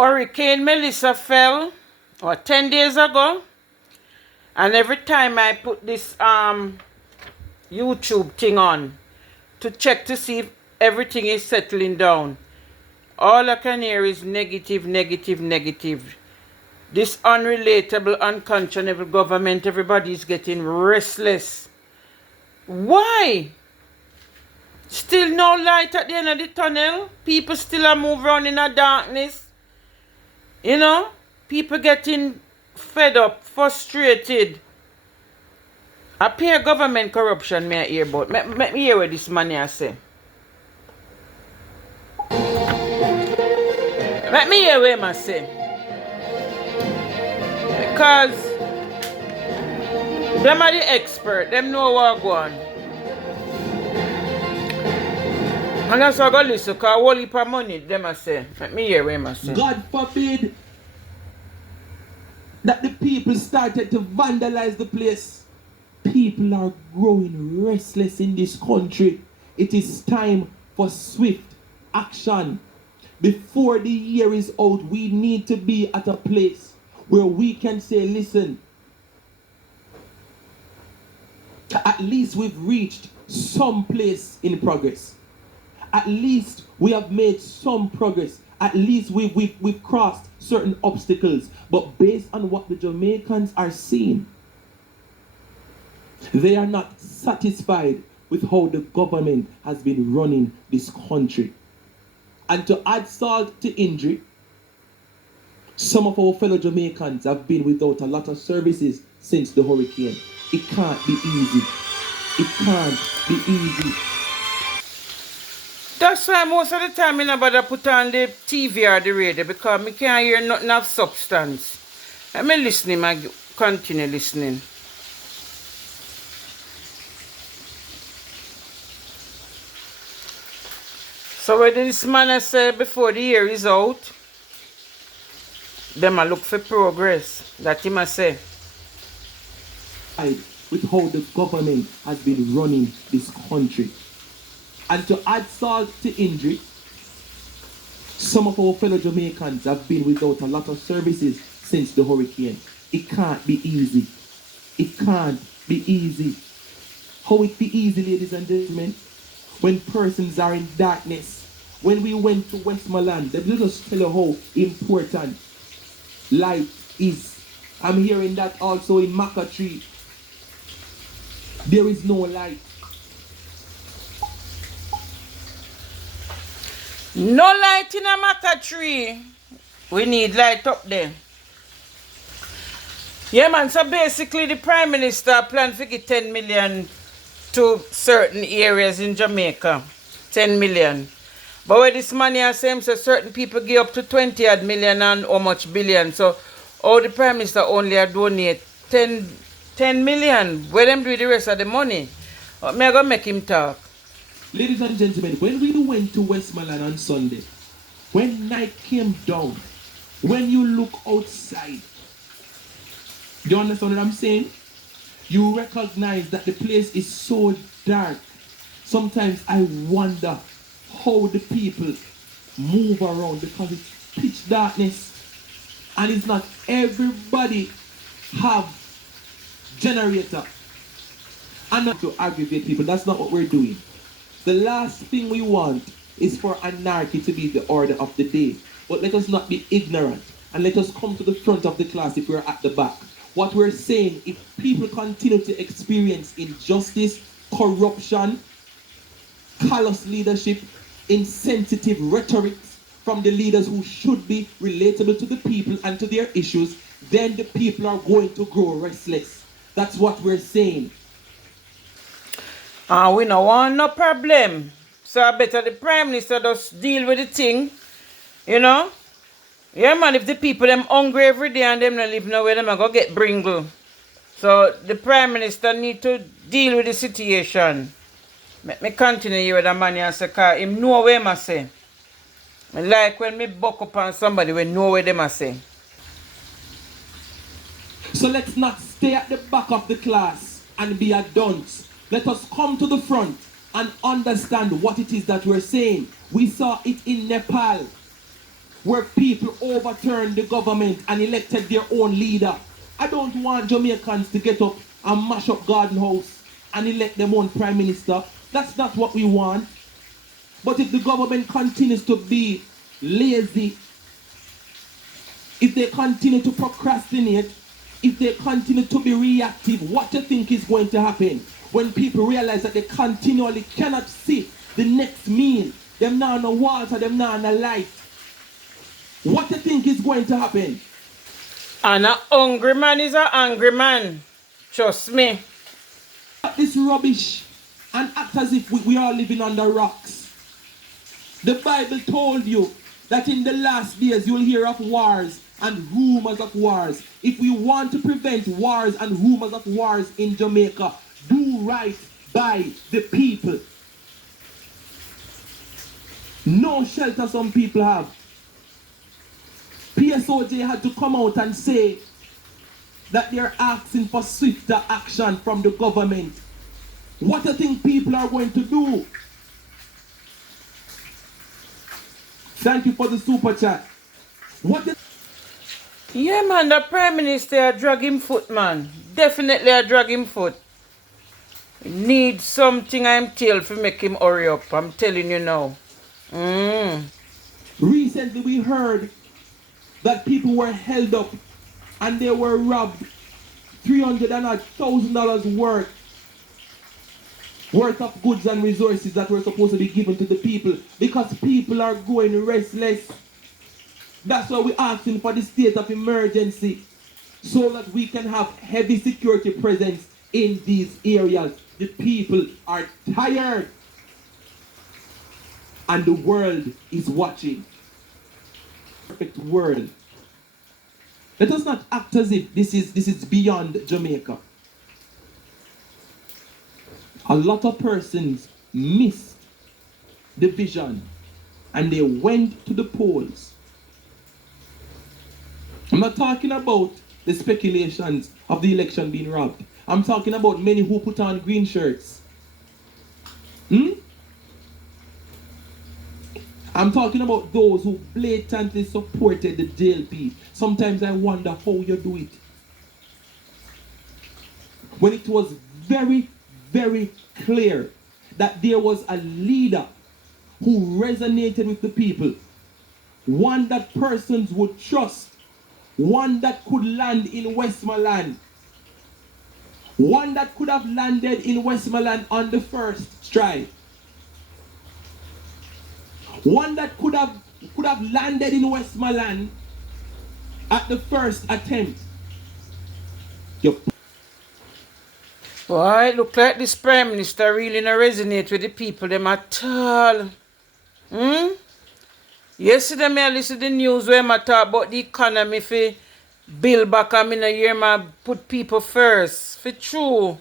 Hurricane Melissa fell 10 days ago, and every time I put this YouTube thing on to check to see if everything is settling down, all I can hear is negative, negative, negative. This unrelatable, unconscionable government, everybody is getting restless. Why? Still no light at the end of the tunnel. People still are moving around in the darkness. You know? People getting fed up, frustrated. I pay government corruption me I hear about. Let me hear what this man here say. Let me hear what him say. Because them are the expert. Them know what go on. And that's why I go listen, because a whole heap of money, them I say. Let me hear what him say. God forbid that the people started to vandalize the place. People are growing restless in this country. It is time for swift action. Before the year is out, we need to be at a place where we can say, listen, at least we've reached some place in progress. At least we have made some progress. At least we've crossed certain obstacles. But based on what the Jamaicans are seeing, they are not satisfied with how the government has been running this country. And to add salt to injury, some of our fellow Jamaicans have been without a lot of services since the hurricane. It can't be easy. It can't be easy. That's why most of the time I never put on the TV or the radio, because I can't hear nothing of substance. Let me listen, I continue listening. So what this man has said before the year is out, them a look for progress. That he must say. With how the government has been running this country. And to add salt to injury, some of our fellow Jamaicans have been without a lot of services since the hurricane. It can't be easy. It can't be easy. How it be easy, ladies and gentlemen, when persons are in darkness. When we went to Westmoreland, they just tell you how important light is. I'm hearing that also in Macatree. There is no light. No light in a Macatree. We need light up there. Yeah, man, so basically the Prime Minister planned to give 10 million to certain areas in Jamaica. 10 million. But where this money are saying, so certain people give up to 20 odd million and how much billion. So, the Prime Minister only donate 10 million. Where them do the rest of the money? Me I go make him talk. Ladies and gentlemen, when we went to Westmoreland on Sunday, when night came down, when you look outside, do you understand what I'm saying? You recognize that the place is so dark. Sometimes I wonder how the people move around, because it's pitch darkness and it's not everybody have generator. And not to aggravate people, that's not what we're doing. The last thing we want is for anarchy to be the order of the day. But let us not be ignorant, and let us come to the front of the class if we're at the back. What we're saying, if people continue to experience injustice, corruption, callous leadership, insensitive rhetoric from the leaders who should be relatable to the people and to their issues, then the people are going to grow restless. That's what we're saying. We no want no problem. So I better the Prime Minister just deal with the thing. You know? Yeah, man, if the people them hungry every day and them not live nowhere, them are going to get bringle. So the Prime Minister need to deal with the situation. Let me continue here with the man and say, because him know what I say. I like when me buck up on somebody when know what them say. So let's not stay at the back of the class and be a dunce. Let us come to the front and understand what it is that we're saying. We saw it in Nepal. where people overturned the government and elected their own leader. I don't want Jamaicans to get up and mash up Garden House and elect their own prime minister. That's not what we want. But if the government continues to be lazy, if they continue to procrastinate, if they continue to be reactive, what do you think is going to happen when people realize that they continually cannot see the next meal? Them not no water, them not no light. What do you think is going to happen? And a hungry man is a angry man. Trust me. This rubbish and act as if we are living under rocks. The Bible told you that in the last days you will hear of wars and rumors of wars. If we want to prevent wars and rumors of wars in Jamaica, do right by the people. No shelter some people have. PSOJ had to come out and say that they're asking for swifter action from the government. What do you think people are going to do? Thank you for the super chat. Yeah, man, the Prime Minister a drag him foot, man. Definitely a drag him foot. Need something I'm tell to make him hurry up. I'm telling you now. Recently we heard that people were held up and they were robbed $300,000 worth of goods and resources that were supposed to be given to the people because people are going restless. That's why we're asking for the state of emergency so that we can have heavy security presence in these areas. The people are tired and the world is watching. Perfect world. Let us not act as if this is beyond Jamaica. A lot of persons missed the vision and they went to the polls. I'm not talking about the speculations of the election being robbed. I'm talking about many who put on green shirts. I'm talking about those who blatantly supported the JLP. Sometimes I wonder how you do it. When it was very, very clear that there was a leader who resonated with the people, one that persons would trust, one that could land in Westmoreland, one that could have landed in Westmoreland on the first stride, one that could have landed in Westmoreland at the first attempt. Boy, it look like this Prime Minister really not resonate with the people them at all. Yesterday I listen to the news where I talk about the economy for build back and I no hear me put people first. For true.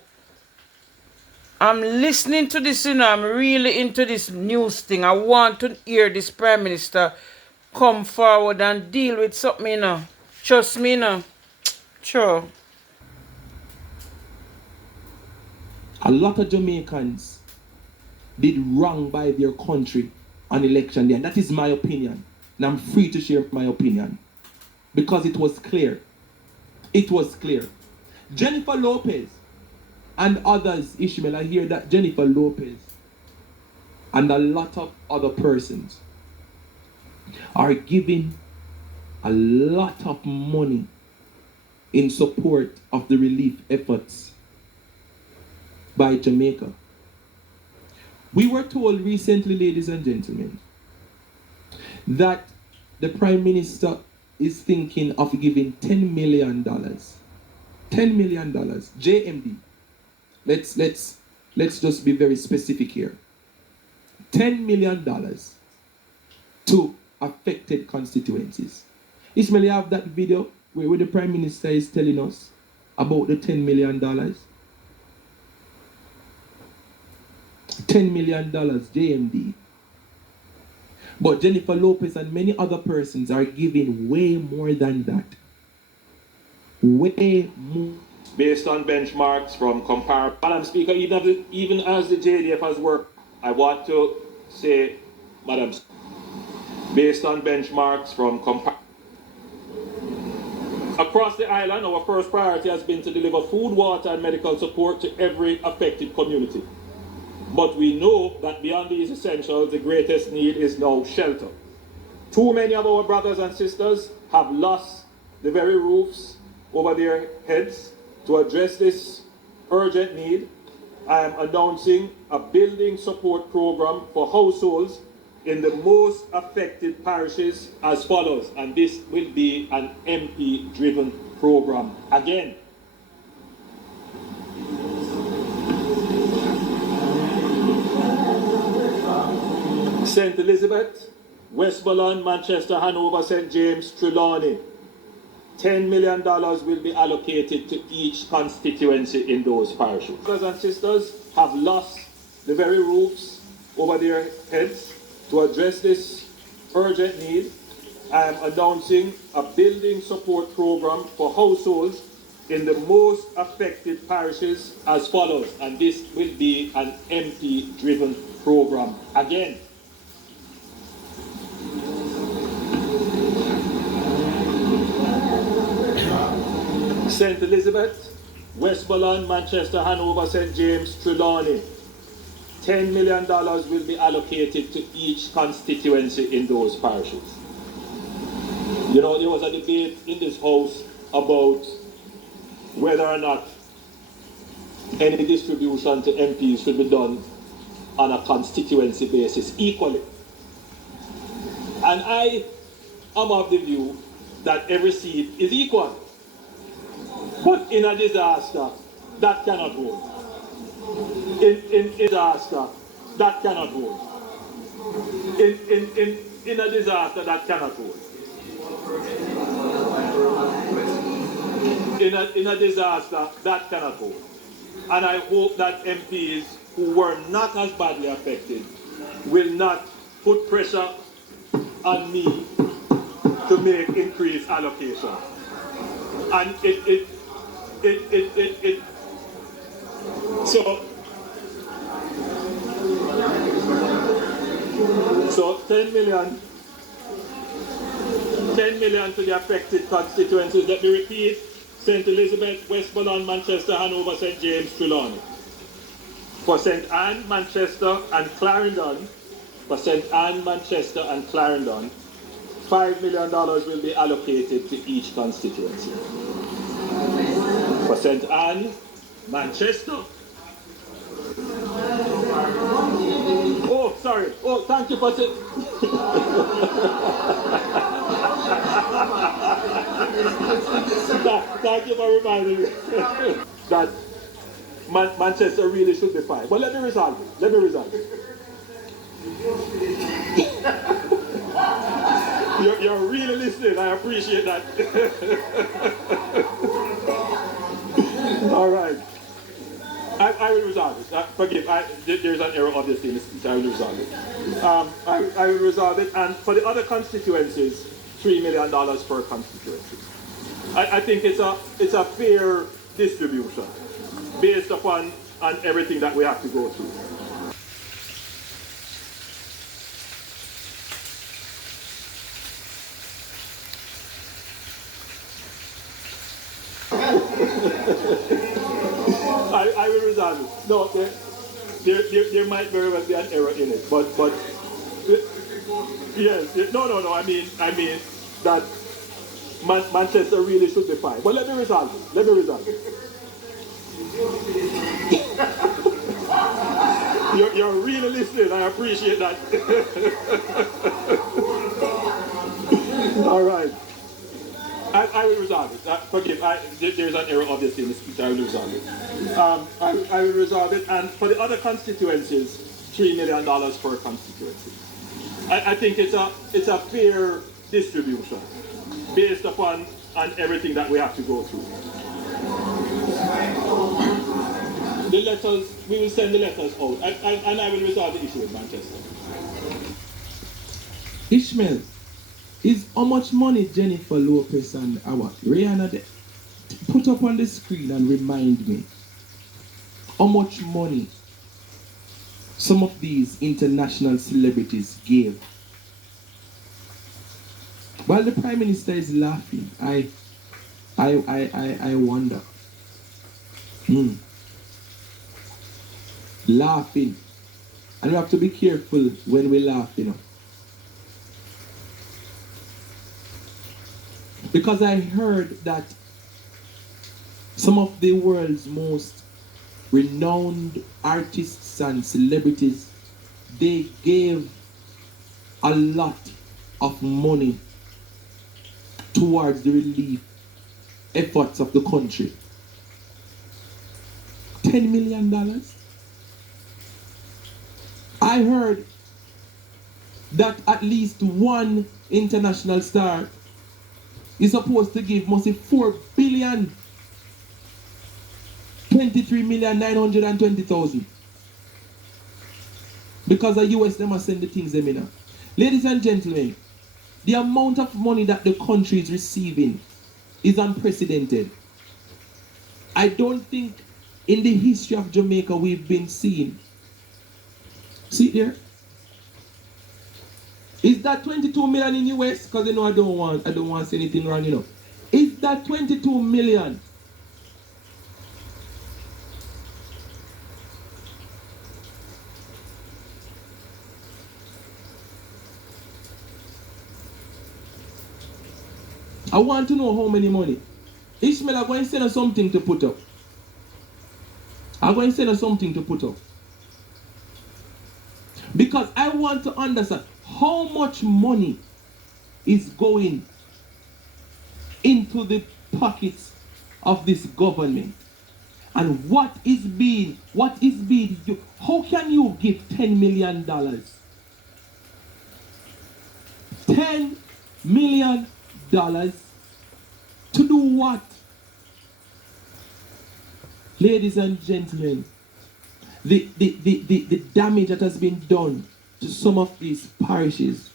I'm listening to this, I'm really into this news thing. I want to hear this Prime Minister come forward and deal with something, Trust me, Sure. A lot of Jamaicans did wrong by their country on election day. And that is my opinion. And I'm free to share my opinion. Because it was clear. It was clear. Jennifer Lopez and others, Ishmael, I hear that Jennifer Lopez and a lot of other persons are giving a lot of money in support of the relief efforts by Jamaica. We were told recently, ladies and gentlemen, that the Prime Minister is thinking of giving $10 million. $10 million. JMD. Let's just be very specific here. $10 million to affected constituencies. Ishmael, you have that video where the Prime Minister is telling us about the $10 million. $10 million JMD. But Jennifer Lopez and many other persons are giving way more than that. Way more. Based on benchmarks from comparable. Madam Speaker, even as the JDF has worked, I want to say, Madam, based on benchmarks from across the island. Our first priority has been to deliver food, water, and medical support to every affected community. But we know that beyond these essentials, the greatest need is now shelter. Too many of our brothers and sisters have lost the very roofs over their heads. To address this urgent need, I am announcing a building support program for households in the most affected parishes as follows, and this will be an MP-driven program again. St. Elizabeth, Westmoreland, Manchester, Hanover, St. James, Trelawney. $10 million will be allocated to each constituency in those parishes. Brothers and sisters have lost the very roofs over their heads. To address this urgent need, I am announcing a building support program for households in the most affected parishes as follows, and this will be an MP-driven program again. St. Elizabeth, Westmoreland, Manchester, Hanover, St. James, Trelawney. $10 million will be allocated to each constituency in those parishes. You know, there was a debate in this house about whether or not any distribution to MPs should be done on a constituency basis equally. And I am of the view that every seat is equal. But in a disaster, that cannot hold. In disaster, that cannot hold. In a disaster, that cannot hold. In a disaster, that cannot hold. And I hope that MPs who were not as badly affected will not put pressure on me to make increased allocation. And so 10 million to the affected constituencies. Let me repeat: St. Elizabeth, Westmoreland, Manchester, Hanover, St. James, Trelawney. For St. Anne, Manchester and Clarendon, $5 million will be allocated to each constituency. For St. Anne, Manchester. Oh, sorry. Oh, thank you for it. Thank you for reminding me that Manchester really should be fine. But let me resolve it. You're really listening. I appreciate that. All right. I will resolve it. Forgive. There's an error obviously in this. I will resolve it. I will resolve it. And for the other constituencies, $3 million per constituency. I think it's a fair distribution based upon everything that we have to go through. I will resolve it. No, there might very well be an error in it, but yes, no. I mean that Manchester really should be fine. But let me resolve it. You're really listening. I appreciate that. All right. I will resolve it. Forgive. There's an error obviously in the speech. I will resolve it. I will resolve it. And for the other constituencies, $3 million per constituency. I think it's a fair distribution based upon everything that we have to go through. The letters, we will send the letters out, and I will resolve the issue with Manchester. Ishmael, is how much money Jennifer Lopez and Rihanna put up on the screen and remind me how much money some of these international celebrities gave While the Prime Minister is laughing, I wonder. Laughing. And we have to be careful when we laugh, you know. Because I heard that some of the world's most renowned artists and celebrities, they gave a lot of money towards the relief efforts of the country. $10 million. I heard that at least one international star is supposed to give mostly 4 billion 23,920,000 because the US them are send the things them in. Ladies and gentlemen, the amount of money that the country is receiving is unprecedented. I don't think in the history of Jamaica we've been seeing. See there? Is that 22 million in US? Because you know I don't want to say anything wrong, you know. Is that 22 million? I want to know how many money. Ishmael, I'm going to send us something to put up. I'm going to send us something to put up. Because I want to understand how much money is going into the pockets of this government. And what is being how can you give $10 million? $10 million to do what? Ladies and gentlemen, the damage that has been done to some of these parishes,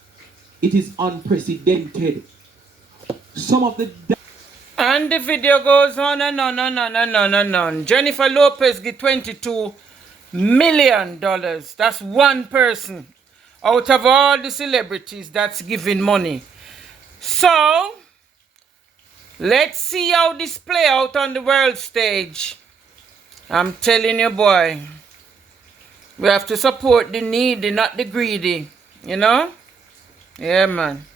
it is unprecedented. Some of the And the video goes on and on and on and on and on. Jennifer Lopez get $22 million. That's one person out of all the celebrities that's giving money. So, let's see how this play out on the world stage. I'm telling you, boy, we have to support the needy, not the greedy. You know? Yeah, man.